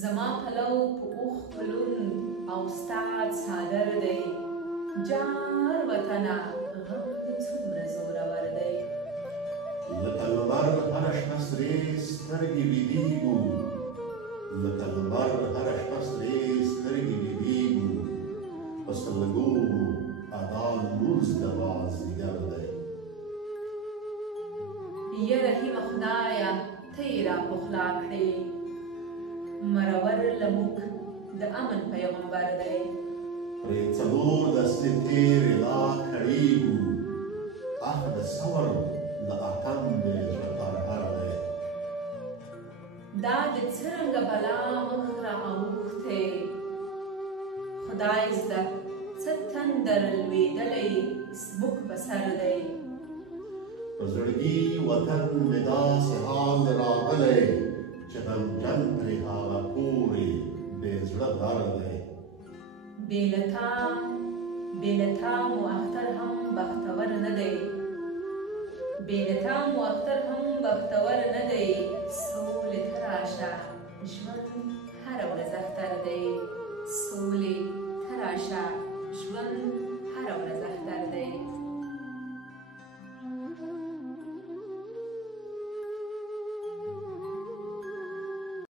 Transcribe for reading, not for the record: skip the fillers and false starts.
زما پلو په اوښ پلون او ستا څادر دی جار وطنه غم دې څومره زورور دی لکه لمر هره شپه سرې سترګې ویدېږو لکه لمر هره شپه سرې سترګې ویدېږو په سترګو ادا لمونځ د مازدیګر دی یا رحیمه خدایه ته یې راپخلا کړې مرور له موږ د امن پیغمبر دی پرې څلور دستې تېرې لا کړېږو اخ د صبر د اتم دې زړه پرهر دی دا د څرنګه بلا مخ را اوښتی خدای زده څه تندر لوېدلی سموک په سر دی په زړګي وطن مې داسې حال راغلی چې غمجن پرې هغه پورې بې زړه غر دی بې له تا مو اختر هم بختور نه دی بې له تا مو اختر هم بختور نه دی سولې ته راشه ژوند